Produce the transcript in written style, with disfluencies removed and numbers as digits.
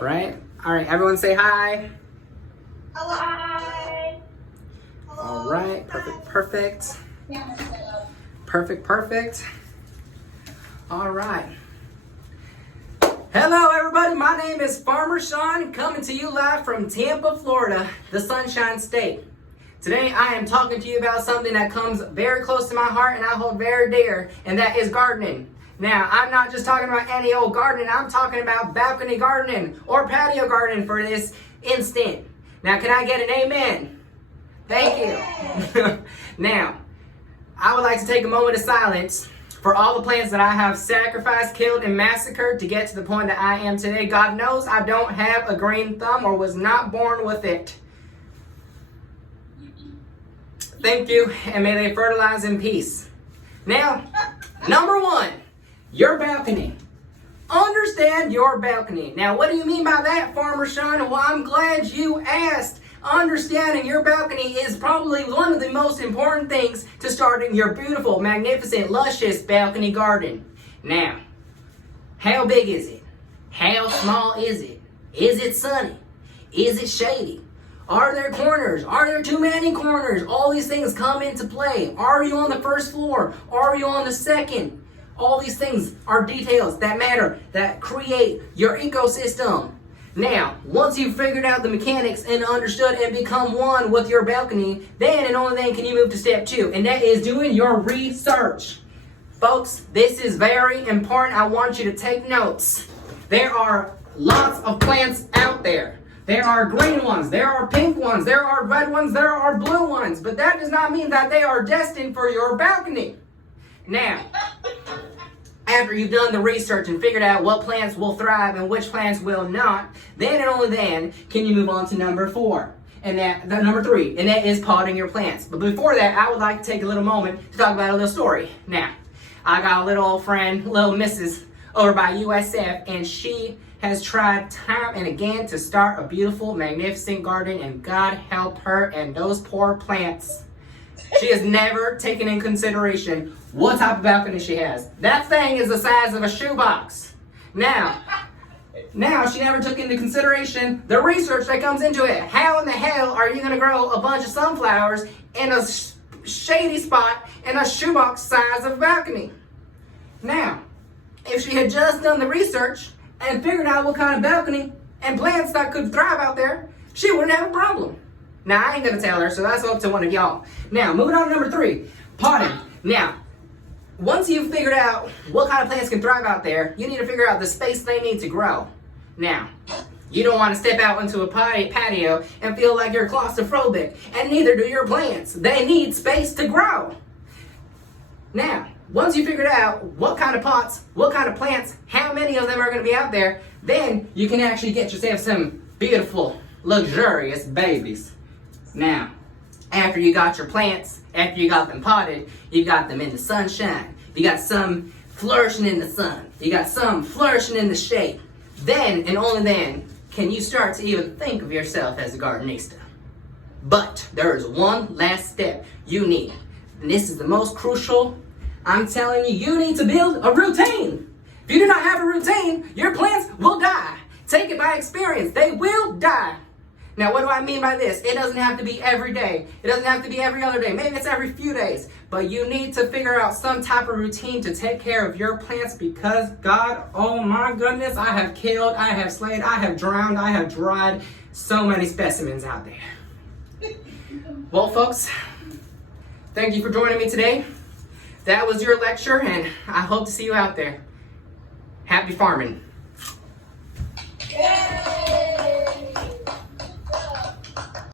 Right? All right, everyone say hi. Hi. All right, perfect. Perfect. All right. Hello, everybody. My name is Farmer Sean, coming to you live from Tampa, Florida, the Sunshine State. Today, I am talking to you about something that comes very close to my heart and I hold very dear, and that is gardening. Now, I'm not just talking about any old gardening. I'm talking about balcony gardening or patio gardening for this instant. Now, can I get an amen? Thank you. Now, I would like to take a moment of silence for all the plants that I have sacrificed, killed, and massacred to get to the point that I am today. God knows I don't have a green thumb or was not born with it. Thank you, and may they fertilize in peace. Now, number one, your balcony. Understand your balcony. Now, what do you mean by that, Farmer Sean? Well, I'm glad you asked. Understanding your balcony is probably one of the most important things to starting your beautiful, magnificent, luscious balcony garden. Now, how big is it? How small is it? Is it sunny? Is it shady? Are there corners? Are there too many corners? All these things come into play. Are you on the first floor? Are you on the second? All these things are details that matter, that create your ecosystem. Now, once you've figured out the mechanics and understood and become one with your balcony, then and only then can you move to step two, and that is doing your research. Folks, this is very important. I want you to take notes. There are lots of plants out there. There are green ones, there are pink ones, there are red ones, there are blue ones, but that does not mean that they are destined for your balcony. Now, after you've done the research and figured out what plants will thrive and which plants will not, then and only then can you move on to number four. And number three, and that is potting your plants. But before that, I would like to take a little moment to talk about a little story. Now, I got a little old friend, little Mrs. over by USF, and she has tried time and again to start a beautiful, magnificent garden, and God help her and those poor plants. She has never taken in consideration what type of balcony she has. That thing is the size of a shoebox. Now she never took into consideration the research that comes into it. How in the hell are you going to grow a bunch of sunflowers in a shady spot in a shoebox size of a balcony? Now, if she had just done the research and figured out what kind of balcony and plants that could thrive out there, she wouldn't have a problem. Now, I ain't gonna tell her, so that's up to one of y'all. Now, moving on to number three, potting. Now, once you've figured out what kind of plants can thrive out there, you need to figure out the space they need to grow. Now, you don't want to step out into a patio and feel like you're claustrophobic, and neither do your plants. They need space to grow. Now, once you figured out what kind of pots, what kind of plants, how many of them are going to be out there, then you can actually get yourself some beautiful, luxurious babies. Now, after you got your plants, after you got them potted, you got them in the sunshine, you got some flourishing in the sun, you got some flourishing in the shade, then and only then can you start to even think of yourself as a gardenista. But there is one last step you need, and this is the most crucial. I'm telling you, you need to build a routine. If you do not have a routine, your plants will die. Take it by experience, they will die. Now, what do I mean by this? It doesn't have to be every day. It doesn't have to be every other day. Maybe it's every few days. But you need to figure out some type of routine to take care of your plants, because God, oh my goodness, I have killed, I have slayed, I have drowned, I have dried so many specimens out there. Well, folks, thank you for joining me today. That was your lecture, and I hope to see you out there. Happy farming.